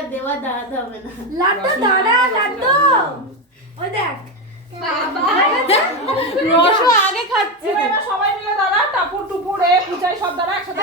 আর দেওয়া দাঁড়াতে হবে না। লাড্ডু দাঁড়া, লাড্ডু ওই দেখ রসও আগে খাচ্ছে। এবার সবাই মিলে দাঁড়া, টাপুর টুপুর পূজায় সব দাঁড়া একসাথে।